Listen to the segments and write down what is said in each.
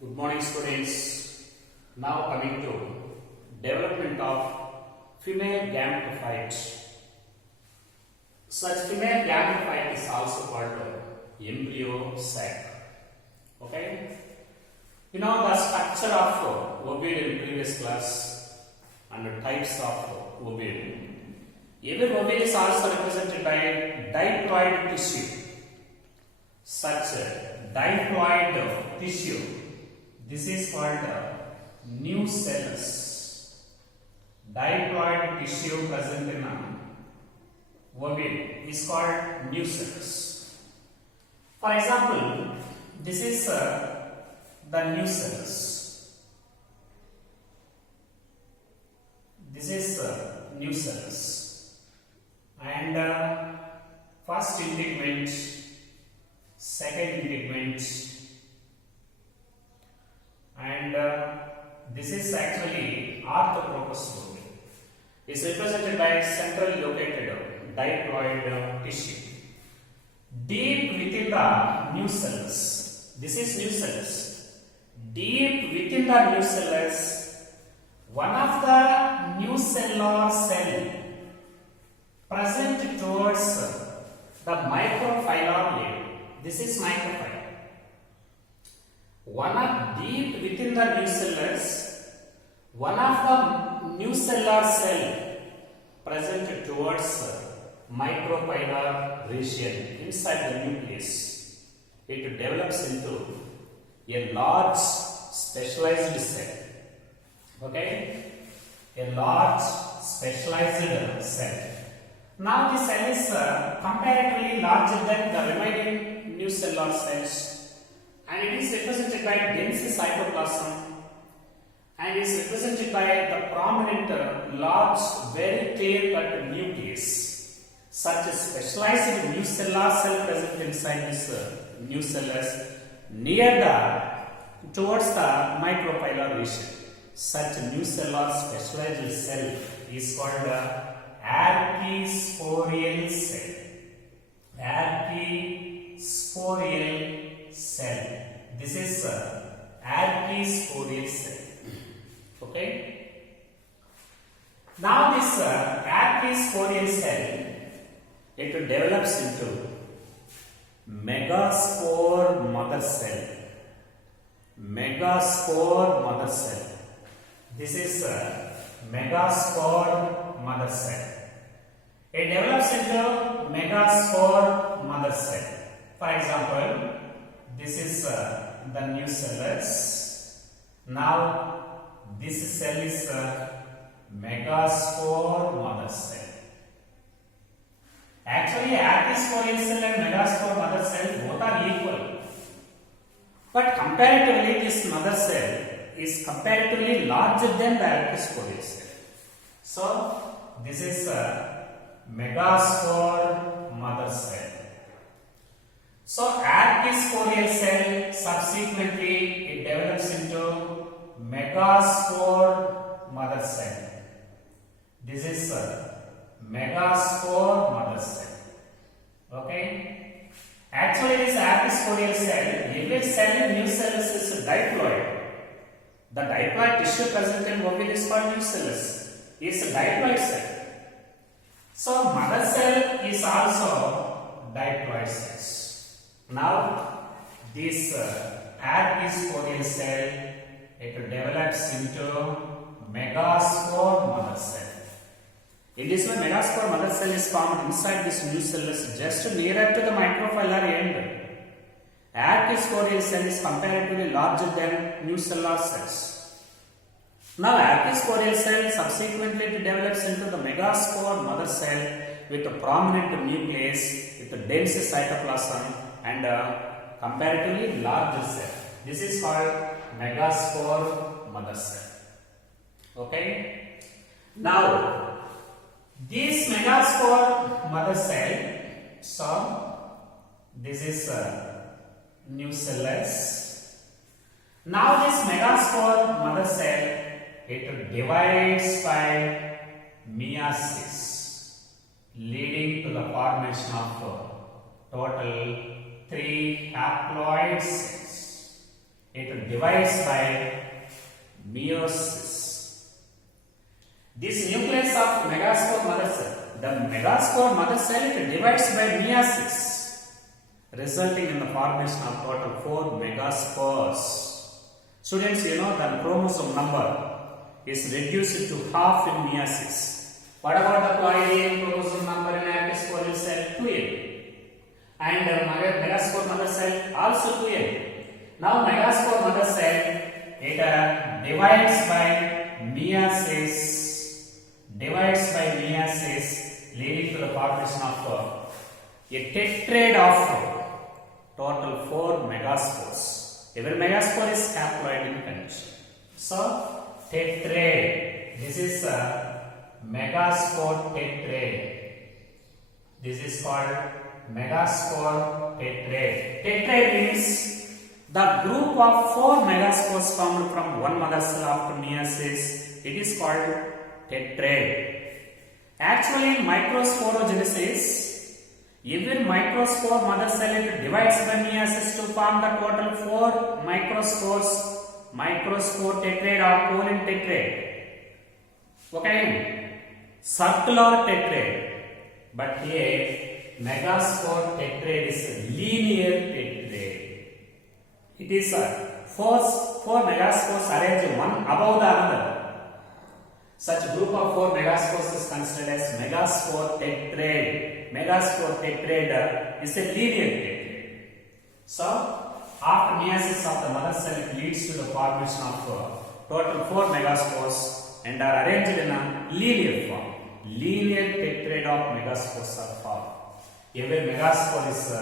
Good morning students. Now coming to development of female gametophyte. Such female gametophyte is also called embryo sac. Okay? You know the structure of ovule in previous class and the types of ovule. Every ovule is also represented by diploid tissue. Such diploid tissue, this is called nucellus. Diploid tissue present in ovule is called nucellus. For example, this is the nucellus. This is nucellus, and first integument, second integument, and this is actually orthotrophous ovule. Is represented by centrally located diploid tissue. Deep within the nucellus, this is nucellus. Deep within the nucellus, one of the nucellar cell present towards the microphylar layer. This is microphylla. One of deep within the nucellus, one of the nucellar cell present towards microphylar region inside the nucleus. It develops into a large specialized cell. Okay? A large specialized cell. Now the cell is comparatively larger than the remaining nucellar cells, and it is represented by dense cytoplasm and is represented by the prominent large very clear-cut nucleus. Such a specialized nucellar cell present inside this nucellus near towards the microphylar region. Such nucellar specialized cell is called archisporial cell. Archisporial cell. This is archisporial cell. Okay. Now this archisporial cell, it develops into megaspore mother cell. Megaspore mother cell. This is megaspore mother cell. It develops into megaspore mother cell. For example, this is the nucellus. Now this cell is megaspore mother cell. Actually, archisporial cell and megaspore mother cell both are equal, but comparatively this mother cell is comparatively larger than the archisporial cell. So this is megaspore mother cell. So archisporial cell subsequently it develops into megaspore mother cell. This is megaspore mother cell. Okay. Actually, this archisporial cell, every cell in nucellus is diploid. The diploid tissue present in ovule is called nucellus. Is a diploid cell. So mother cell is also diploid cells. Now this archisporial cell, it develops into megaspore mother cell. In this way, megaspore mother cell is formed inside this nucellus just nearer to the microphylar end. Archisporial cell is comparatively larger than nucellar cells. Now archisporial cell subsequently it develops into the megaspore mother cell with a prominent nucleus with a dense cytoplasm and a comparatively larger cell. This is called megaspore mother cell. Okay. Now this megaspore mother cell, so this is nucellus. Now this megaspore mother cell, it divides by meiosis, leading to the formation of total 3 haploid cells. It divides by meiosis. This nucleus of megaspore mother cell, the megaspore mother cell, it divides by meiosis, resulting in the formation of total 4 megaspores. Students, you know the chromosome number is reduced to half in meiosis. What about the ploidy chromosome number in apis corial cell? 2n. And megaspore mother cell also 2n. Now megaspore mother cell, it divides by meiosis, leading to the formation of a tetrad of total 4 megaspores. Every megaspore is haploid in condition. So tetrad, this is a megaspore tetrad. This is called megaspore tetrad. Tetrad means the group of 4 megaspores formed from one mother cell after meiosis. It is called tetrad. Actually, in microsporogenesis, every microspore mother cell it divides by meiosis to form the total 4 microspores. Microspore tetrad or colon tetrad. Okay, circular tetrad. But here, megaspore tetrad is a linear tetrad. It is 4 megaspores arranged one above the other. Such group of 4 megaspores is considered as megaspore tetrad. Megaspore tetrad is a linear tetrad. So, after meiosis of the mother cell, it leads to the formation of total 4 megaspores and are arranged in a linear form. Linear tetrad of megaspores are formed. Every megaspore is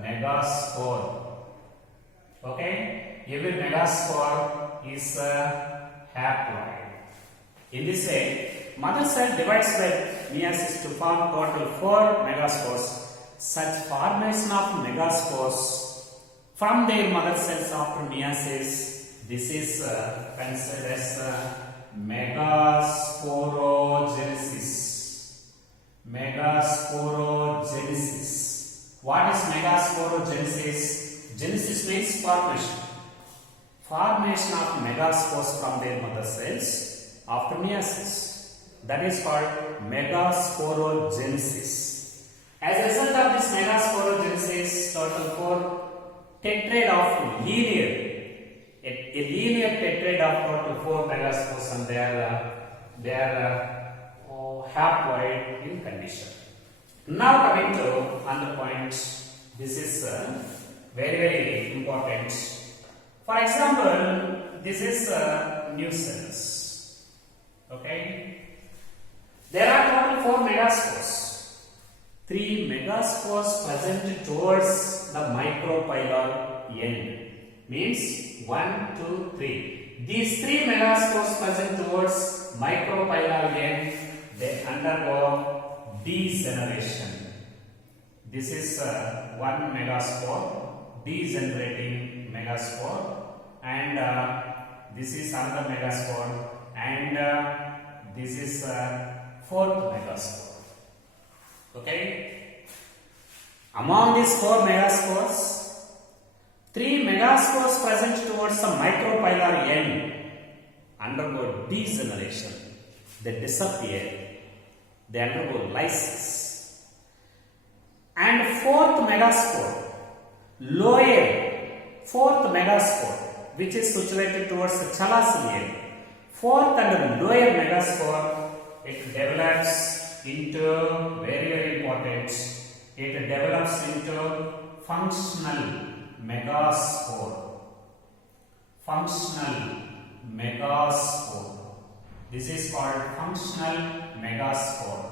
megaspore. Okay, every megaspore is haploid. In this way, mother cell divides by meiosis to form total 4 megaspores. Such formation of megaspores from their mother cells after meiosis, this is considered as megasporogenesis. Megasporogenesis. What is megasporogenesis? Genesis means formation. Formation of megaspores from their mother cells after meiosis. That is called megasporogenesis. As a result of this megasporogenesis, total 4 tetrad of linear, a linear tetrad of total 4 megaspores, and they are haploid in condition. Now coming to another point, this is very important. For example, this is new cells. Okay, there are total 4 megaspores. 3 megaspores present towards the micropylar end. Means 1, 2, 3. These 3 megaspores present towards micropylar end, they undergo degeneration. This is 1 megaspore, degenerating megaspore, and this is another megaspore, and this is 4th megaspore. Okay, among these 4 megaspores, 3 megaspores present towards the micropylar end undergo degeneration. They disappear. They undergo lysis. And 4th megaspore, fourth megaspore, which is situated towards the chalacil end. 4th and lower megaspore, it develops into very important. It develops into functional megaspore. Functional megaspore. This is called functional megaspore.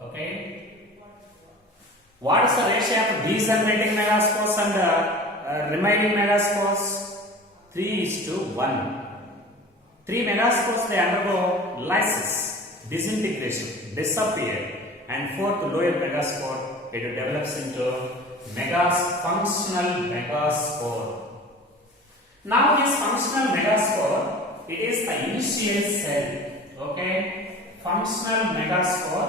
Okay. What is the ratio of degenerating megaspores and remaining megaspores? 3:1. 3 megaspores, they undergo lysis, disintegration, disappear, and 4th lower megaspore, it develops into functional megaspore. Now this functional megaspore, it is the initial cell. Okay, functional megaspore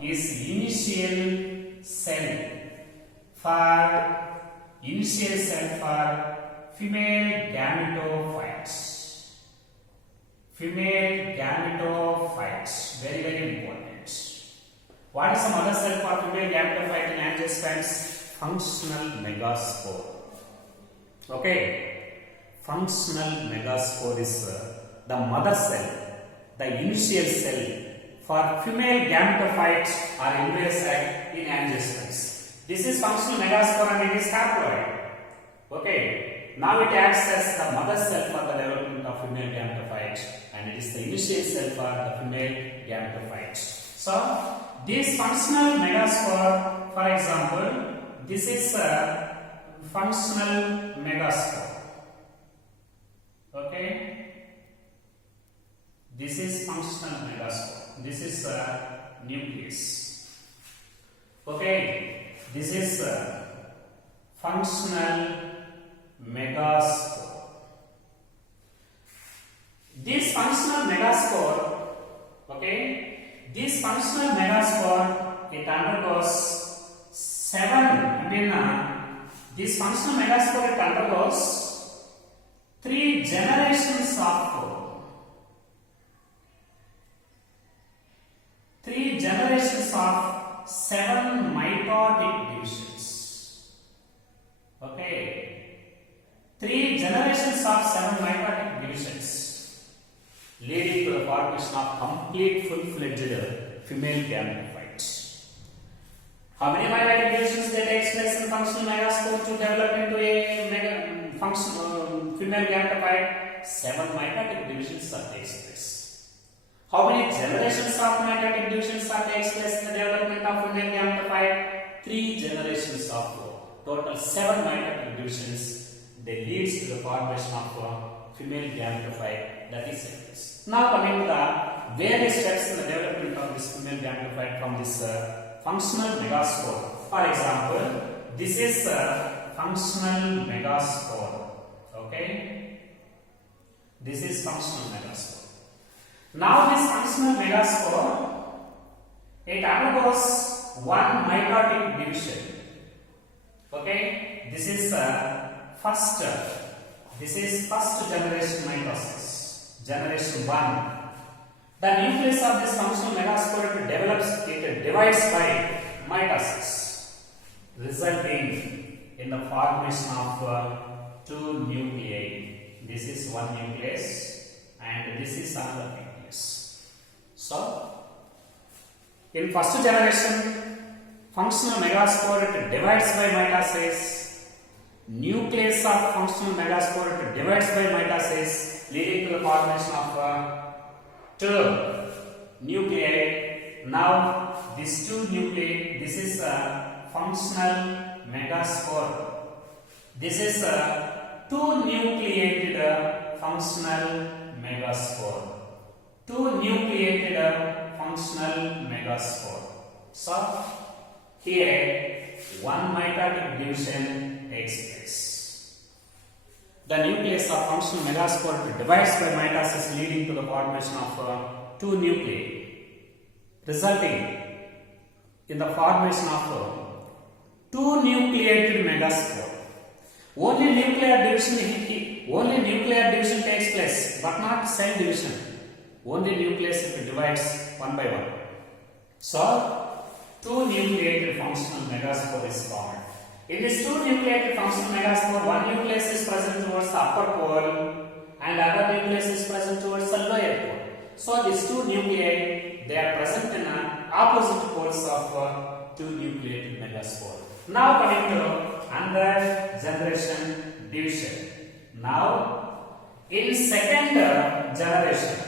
is initial cell for initial cell for female gametophytes. Female gametophytes, very very important. What is the mother cell for female gametophyte in angiosperms? Functional megaspore. Okay, functional megaspore is the mother cell, the initial cell for female gametophytes or embryo sac in angiosperms. This is functional megaspore and it is haploid. Okay, now it acts as the mother cell for the development of female gametophyte and it is the initial cell for the female gametophyte. So, this functional megaspore, for example, this is a functional megaspore. Okay, this is functional megaspore. This is a nucleus. Okay, this is a functional megaspore. This functional megaspore, okay, this functional megaspore, it undergoes this functional megaspore, it undergoes 3 generations of 7 mitotic divisions. Okay, 3 generations of 7 mitotic divisions, leading to the formation of complete full-fledged female gametophytes. How many mitotic divisions they take place in functional megaspore to develop into a female gametophyte? 7 mitotic divisions are takes place. How many generations of mitotic divisions are takes place in the development of female gametophyte? 3 generations of total 7 mitotic divisions. They leads to the formation of female gametophyte, that is cells. Now coming to the various steps in the development of this female gametophyte from this functional megaspore. For example, this is a functional megaspore. Okay, this is functional megaspore. Now this functional megaspore, it undergoes 1 mitotic division. Okay, this is first generation mitosis, generation 1. The nucleus of this functional megaspore it divides by mitosis, resulting in the formation of 2 nuclei. This is 1 nucleus and this is another nucleus. So, in first generation functional megaspore it divides by mitosis. Nucleus of functional megaspore it divides by mitosis, leading to the formation of 2 nuclei. Now, these 2 nuclei, this is a functional megaspore. This is a 2 nucleated functional megaspore. 2 nucleated functional megaspore. So, here 1 mitotic division takes place. The nucleus of functional megaspore divides by mitosis, leading to the formation of 2 nuclei, resulting in the formation of 2 nucleated megaspore. Only nuclear division takes place, but not cell division. Only nucleus it divides 1 by 1. So, 2 nucleated functional megaspore is formed. In this 2 nucleated functional megaspore, 1 nucleus is present towards the upper pole and other nucleus is present towards the lower pole. So, these 2 nuclei, they are present in opposite poles of 2 nucleated megaspore. Now coming to another generation division. Now, in second generation,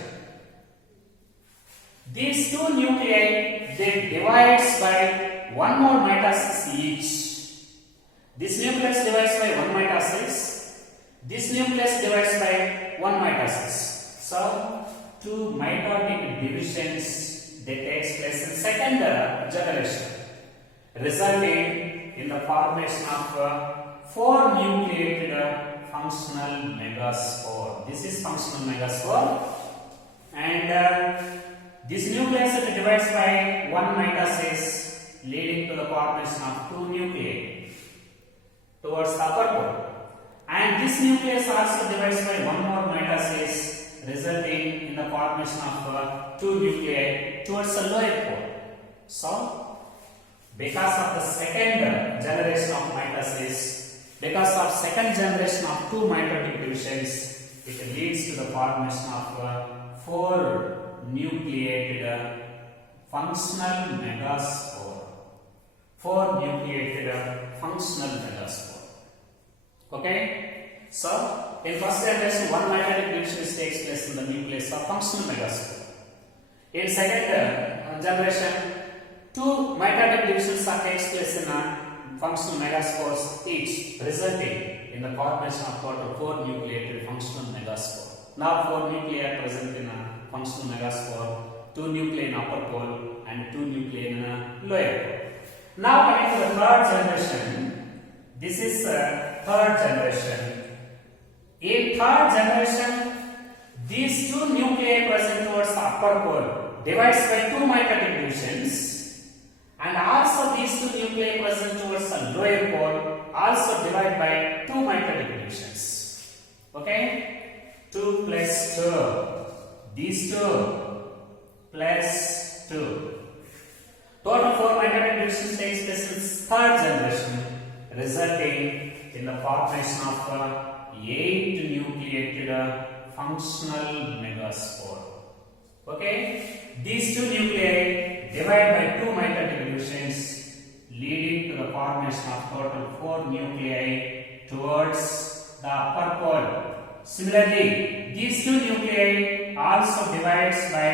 these 2 nuclei, they divides by 1 more mitosis each. This nucleus divides by 1 mitosis. This nucleus divides by 1 mitosis. So, 2 mitotic divisions they takes place in second generation, resulting in the formation of 4 nucleated functional megaspore. This is functional megaspore, and this nucleus it divides by 1 mitosis, leading to the formation of 2 nuclei. towards the upper pole. And this nucleus also divides by one more mitosis, resulting in the formation of two nuclei towards the lower pole. So, because of the second generation of mitosis, because of second generation of two mitotic divisions, it leads to the formation of four nucleated functional megaspore. Four nucleated functional megaspore. Okay? So, in first generation, one mitotic division takes place in the nucleus of functional megaspore. In second generation, two mitotic divisions takes place in functional megaspores each, resulting in the formation of total four nucleated functional megaspore. Now, four nuclei are present in a functional megaspore, two nuclei in upper pole and two nuclei in lower pole. Now, coming to the third generation, this is third generation. In third generation, these two nuclei present towards the upper pole divides by two mitotic divisions, and also these two nuclei present towards the lower pole also divide by two mitotic divisions. Okay? 2 plus 2. These two plus 2. Total 4 mitotic divisions takes place in third generation, resulting in the formation of 8 nucleated functional megaspore. Okay? These two nuclei divide by two mitotic divisions, leading to the formation of total 4 nuclei towards the upper pole. Similarly, these two nuclei also divides by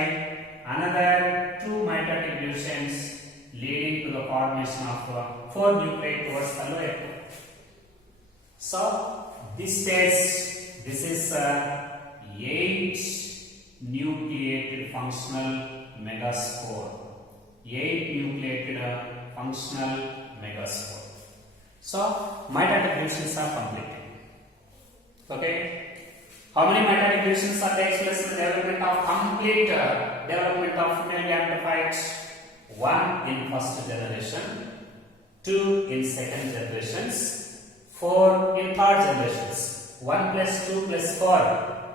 another 2 mitotic divisions, leading to the formation of 4 nuclei towards the lower pole. So, this is 8 nucleated functional megaspore. 8 nucleated functional megaspore. So, mitotic divisions are completed. Okay? How many mitotic divisions are takes place in the development of complete development of female gametophytes? 1 in first generation, 2 in second generations, 4 in third generations. 1 plus 2 plus 4,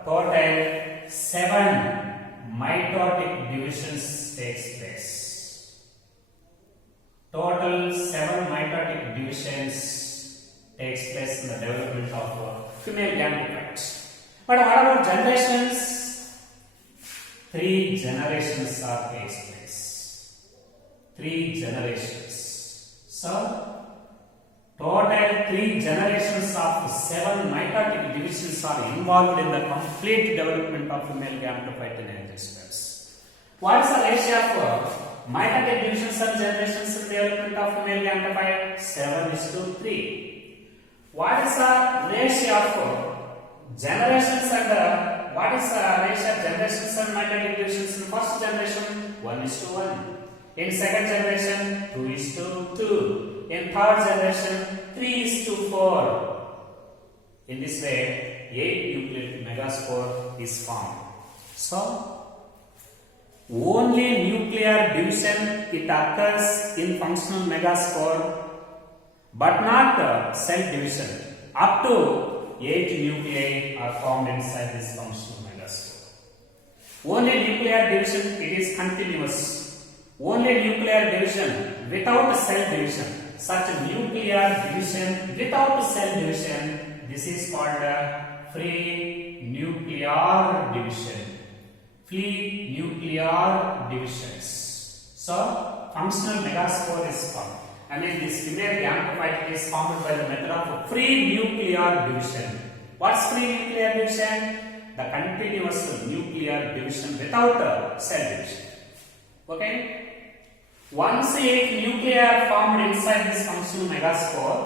total 7 mitotic divisions takes place. Total 7 mitotic divisions takes place in the development of female gametophytes. But what about generations? 3 generations are takes place. 3 generations. So, total 3 generations of 7 mitotic divisions are involved in the complete development of female gametophyte in angiosperms. What is the ratio of mitotic divisions and generations in the development of female gametophyte? 7:3. What is the ratio of generations and what is the ratio of generations and mitotic divisions in first generation? 1:1. In second generation, 2:2. In third generation, 3:4. In this way, 8 nucleated megaspore is formed. So, only nuclear division it occurs in functional megaspore, but not cell division. Up to 8 nuclei are formed inside this functional megaspore. Only nuclear division, it is continuous. Only nuclear division without cell division. Such nuclear division without cell division, this is called free nuclear division. Free nuclear divisions. So, functional megaspore is formed. I mean, this female gametophyte is formed by the method of free nuclear division. What's free nuclear division? The continuous nuclear division without cell division. Okay? Once 8 nuclei are formed inside this functional megaspore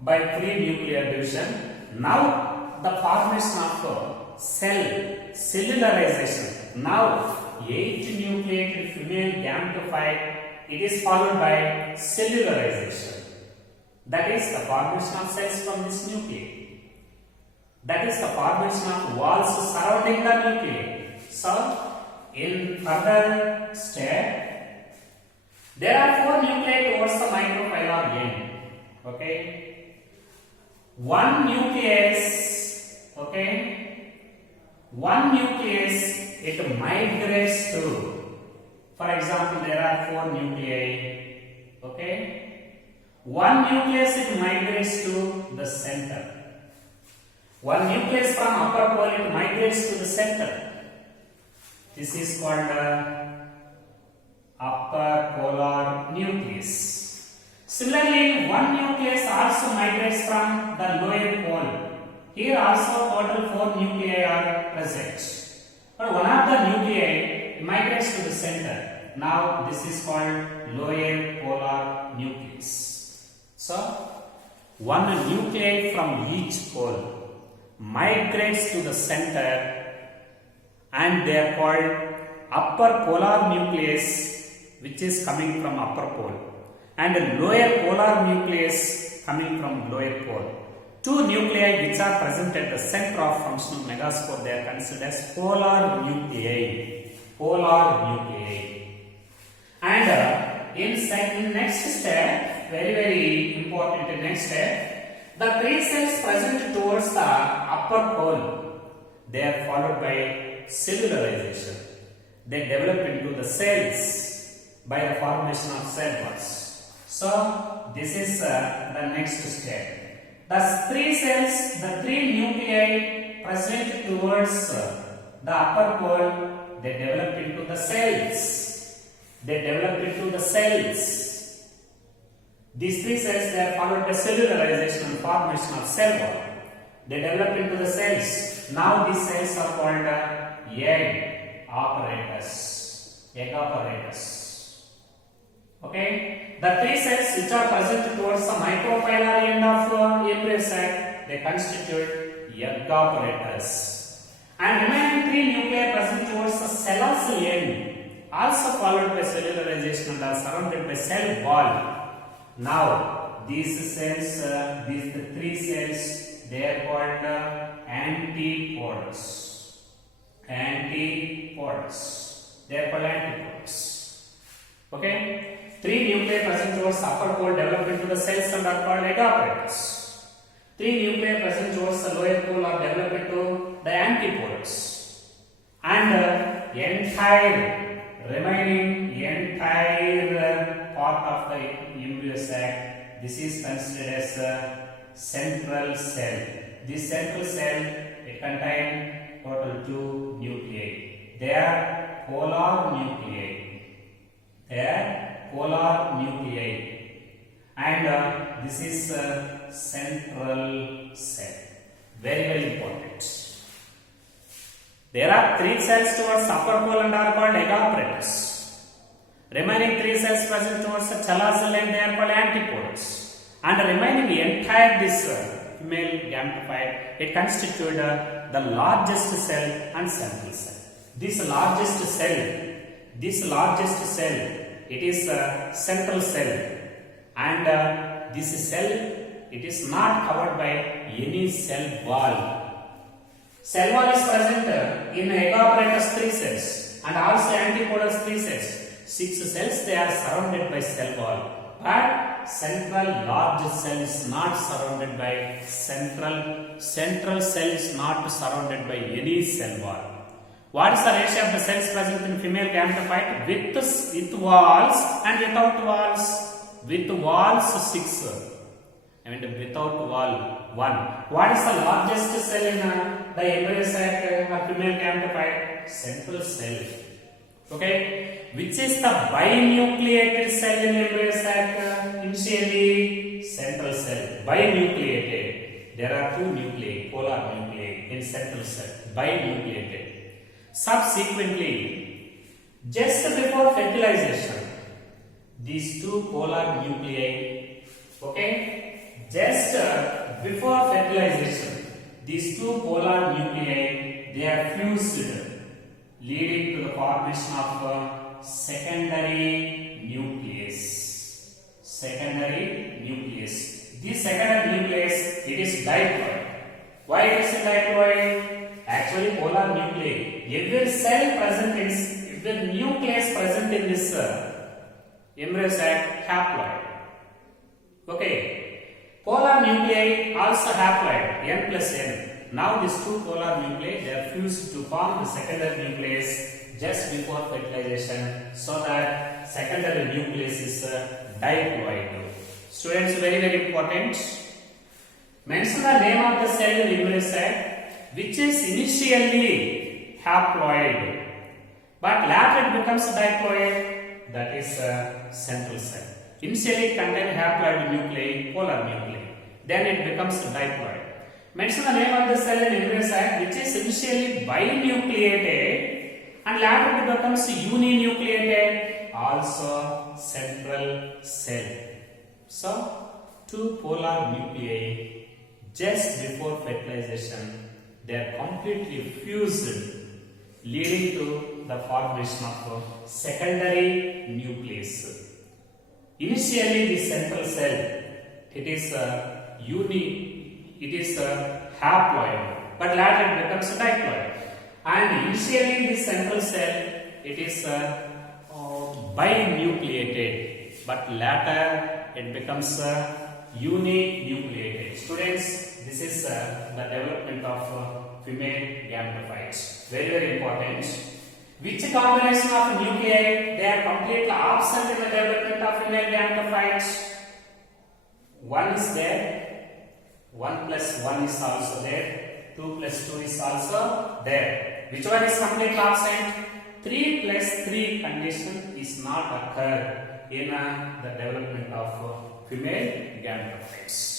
by free nuclear division, now the formation of cellularization. Now 8 nucleated female gametophyte, it is followed by cellularization. That is the formation of cells from this nuclei. That is the formation of walls surrounding the nuclei. So, in further step, there are 4 nuclei towards the microphylla end. Okay. one nucleus, okay, one nucleus it migrates to, for example, there are 4 nuclei, okay, one nucleus it migrates to the center. One nucleus from upper pole it migrates to the center. This is called upper polar nucleus. Similarly, one nucleus also migrates from the lower pole. Here also total 4 nuclei are present. But one of the nuclei migrates to the center. Now this is called lower polar nucleus. So, one nuclei from each pole migrates to the center and they are called upper polar nucleus, which is coming from upper pole, and lower polar nucleus coming from lower pole. 2 nuclei which are present at the center of functional megaspore, they are considered as polar nuclei. Polar nuclei. And in next step, very important next step, the 3 cells present towards the upper pole, they are followed by cellularization. They develop into the cells by the formation of cell walls. So, this is the next step. The 3 cells, the 3 nuclei present towards the upper pole, they develop into the cells. They develop into the cells. These 3 cells, they are followed by cellularization and formation of cell wall. They develop into the cells. Now these cells are called egg operators. Egg operators. Okay? The 3 cells which are present towards the microphylar end of embryo sac, they constitute egg operators. And remaining 3 nuclei present towards the callosal end, also followed by cellularization and are surrounded by cell wall. Now, these cells, these 3 cells, they are called antipodes. Antipodes. They are called antipodes. Okay? 3 nuclei present towards upper pole develop into the cells and are called egg operators. 3 nuclei present towards the lower pole are developed into the antipodes. And entire part of the embryo sac, this is considered as a central cell. This central cell, it contains total 2 nuclei. They are polar nuclei. They are polar nuclei. And this is a central cell. Very important. There are 3 cells towards upper pole and are called egg operators. Remaining 3 cells present towards the callosal end, they are called antipodes. And remaining entire this female gametophyte, it constitutes the largest cell and central cell. This largest cell, it is a central cell, and this cell, it is not covered by any cell wall. Cell wall is present in egg operators 3 cells and also antipodal 3 cells. 6 cells, they are surrounded by cell wall, but central large cell is not surrounded by central cell is not surrounded by any cell wall. What is the ratio of the cells present in female gametophyte? With walls and without walls. With walls 6 and without wall 1. What is the largest cell in the embryo sac of female gametophyte? Central cell. Okay, which is the binucleated cell in embryo sac? Initially, central cell. Binucleated. There are 2 nuclei, polar nuclei in central cell. Binucleated. Subsequently, just before fertilization, these 2 polar nuclei, okay, just before fertilization, these 2 polar nuclei, they are fused, leading to the formation of secondary nucleus. Secondary nucleus. This secondary nucleus, it is diploid. Why it is diploid? Actually, polar nuclei. Every cell present in, every nucleus present in this embryo sac haploid. Okay. Polar nuclei also haploid, n plus n. Now these two polar nuclei, they are fused to form the secondary nucleus just before fertilization, so that secondary nucleus is diploid. Students, very important. Mention the name of the cell in immunocyte which is initially haploid, but later it becomes diploid. That is a central cell. Initially it contains haploid nuclei, polar nuclei. Then it becomes diploid. Mention the name of the cell in immunocyte which is initially binucleated and later it becomes uninucleated, also central cell. So, two polar nuclei just before fertilization, they are completely fused, leading to the formation of a secondary nucleus. Initially, the central cell, it is haploid, but later it becomes diploid. And initially, the central cell, it is binucleated, but later it becomes uninucleated. Students, this is the development of female gametophytes. Very important. Which combination of nuclei, they are completely absent in the development of female gametophytes? 1 is there, 1 plus 1 is also there, 2 plus 2 is also there. Which one is completely absent? 3 plus 3 condition is not occur in the development of female gametophytes.